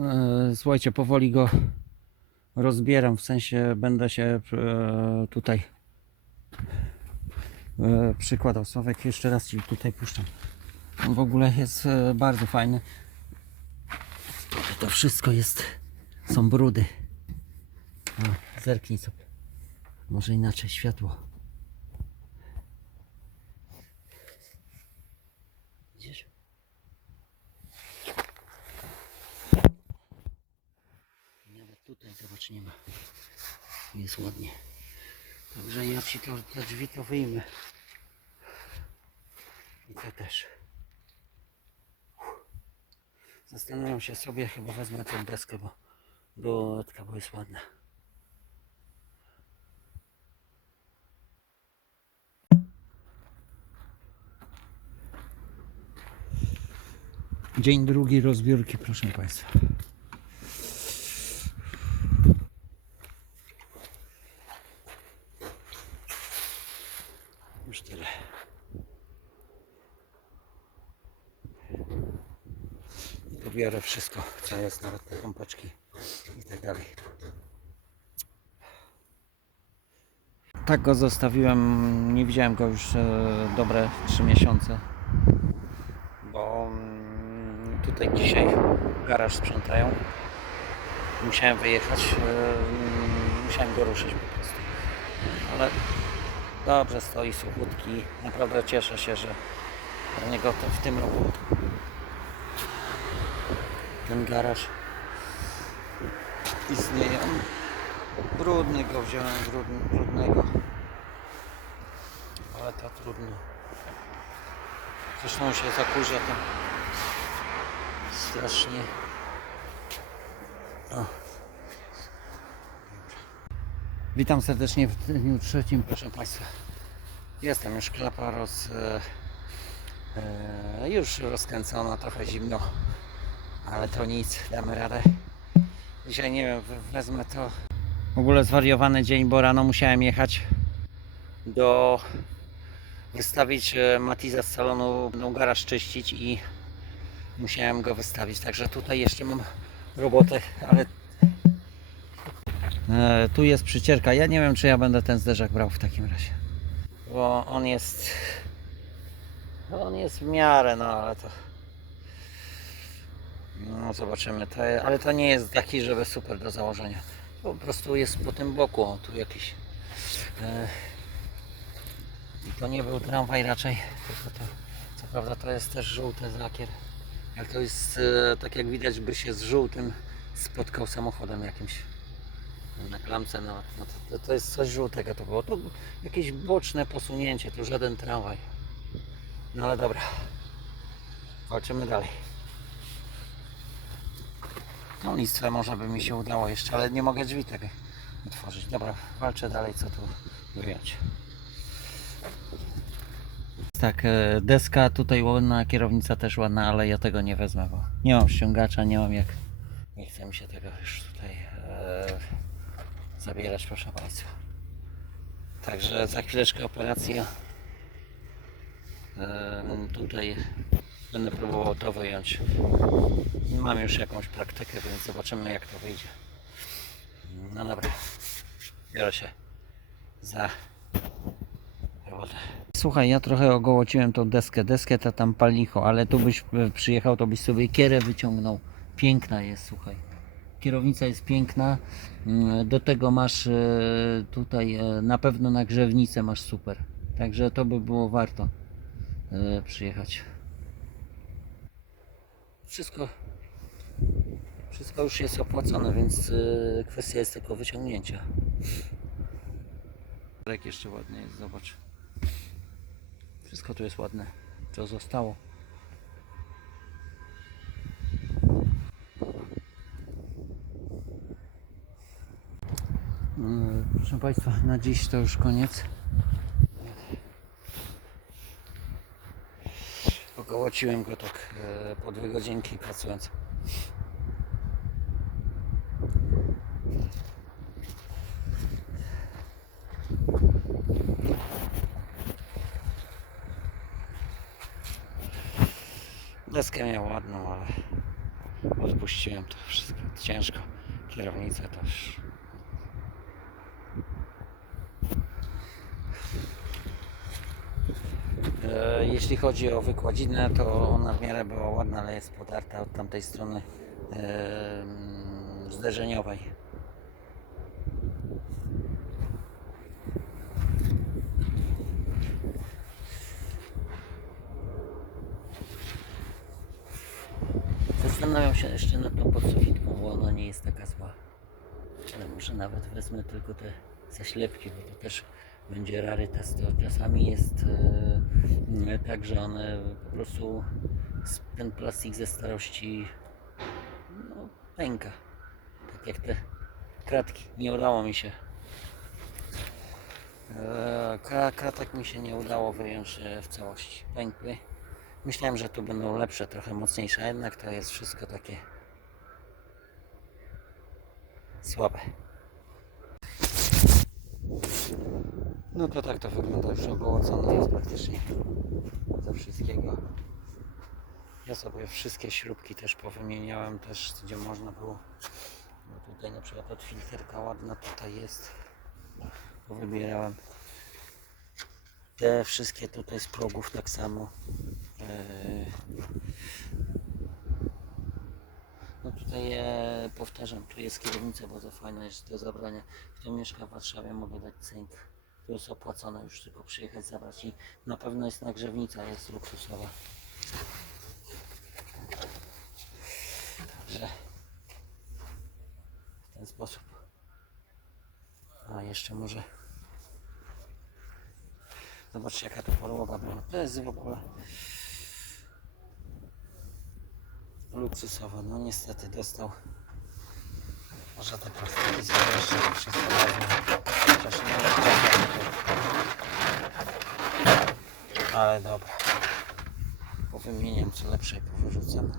E, Słuchajcie, powoli go rozbieram, w sensie będę się e, tutaj e, przykładał. Sławek, jeszcze raz Ci tutaj puszczam. On w ogóle jest bardzo fajny. To wszystko jest, są brudy. O, zerknij sobie. Może inaczej światło. Widzisz? Nawet nie ma. Jest ładnie. Także ja ci to, te drzwi to wyjmę. I te też. Zastanawiam się sobie, chyba wezmę tę deskę, bo taka bo jest ładna. Dzień drugi rozbiórki, proszę Państwa. Już tyle. Pobiorę wszystko, co jest, nawet te pompeczki i tak dalej. Tak go zostawiłem, nie widziałem go już e, dobre 3 miesiące, bo mm, tutaj dzisiaj garaż sprzątają. Musiałem wyjechać, e, musiałem go ruszyć po prostu. Ale dobrze stoi, suchutki. Naprawdę cieszę się, że dla niego w tym roku ten garaż istnieje. Brudny go wziąłem, brudny, brudnego. Ale to trudno. Zresztą się zakurza tam strasznie. O. Witam serdecznie w dniu trzecim, proszę Państwa. Jestem już klapa roz, e, e, już rozkręcona, trochę zimno, ale to nic, damy radę. Dzisiaj nie wiem, we- wezmę to. W ogóle zwariowany dzień, bo rano musiałem jechać do wystawić e, Matiza z salonu, będą garaż czyścić i musiałem go wystawić. Także tutaj jeszcze mam robotę, ale e, tu jest przycierka. Ja nie wiem, czy ja będę ten zderzak brał w takim razie, bo on jest on jest w miarę, no ale to no zobaczymy, to, ale to nie jest taki, żeby super do założenia. Po prostu jest po tym boku, o, tu jakiś. E, i to nie był tramwaj raczej, tylko to, co prawda to jest też żółty lakier. Jak to jest, e, tak jak widać, by się z żółtym spotkał samochodem jakimś na klamce, no, no to, to, jest coś żółtego to było. To jakieś boczne posunięcie, to żaden tramwaj. No ale dobra, walczymy dalej. No listwę może by mi się udało jeszcze, ale nie mogę drzwi tego otworzyć. Dobra, walczę dalej, co tu wyjąć. Tak, e, deska tutaj ładna, kierownica też ładna, ale ja tego nie wezmę, bo nie mam ściągacza, nie mam jak. Nie chcę mi się tego już tutaj e, zabierać, proszę Państwa. Także za chwileczkę operacja. E, tutaj będę próbował to wyjąć. Mam już jakąś praktykę, więc zobaczymy jak to wyjdzie. No dobra, biorę się za robotę. Słuchaj, ja trochę ogołociłem tą deskę. Deskę to tam palicho, ale tu byś e, przyjechał, to byś sobie kierę wyciągnął. Piękna jest, słuchaj. Kierownica jest piękna. Mm, Do tego masz e, tutaj e, na pewno nagrzewnicę masz super. Także to by było warto przyjechać. Wszystko wszystko już jest opłacone, więc y, kwestia jest tylko wyciągnięcia. Jak jeszcze ładnie jest, zobacz. Wszystko tu jest ładne, co zostało. Mm, Proszę Państwa, na dziś to już koniec. Okołociłem go tak e, po dwie godzinki pracując. Deskę miał ładną, ale odpuściłem to wszystko ciężko. Kierownicę też. Jeśli chodzi o wykładzinę, to ona w miarę była ładna, ale jest podarta od tamtej strony e, zderzeniowej. Zastanawiam się jeszcze nad tą podsufitką, bo ona nie jest taka zła. Ale może nawet wezmę tylko te zaślepki, bo to też będzie rarytas. To czasami jest e, tak, że one po prostu ten plastik ze starości no, pęka. Tak jak te kratki. Nie udało mi się. E, kra- kratek mi się nie udało wyjąć e, w całości. Pękły. Myślałem, że tu będą lepsze, trochę mocniejsze, jednak to jest wszystko takie słabe. No to tak to wygląda, już ogołocone jest praktycznie ze wszystkiego. Ja sobie wszystkie śrubki też powymieniałem, też gdzie można było. No tutaj na przykład od filterka ładna tutaj jest. Powybierałem. Te wszystkie tutaj z progów tak samo. Eee, No tutaj e, powtarzam, tu jest kierownica bardzo fajna, jest do zabrania. Kto mieszka w Warszawie, mogę dać cynk. Tu jest opłacone już tylko przyjechać, zabrać i na pewno jest nagrzewnica, jest luksusowa. Także w ten sposób. A jeszcze może Zobaczcie jaka to podłoga była. To jest w ogóle luksusowa. No niestety dostał. Może te plastiki zbierze wszystko razem. Chociaż nie Ale dobra. Powymieniam co lepsze i powyrzucam.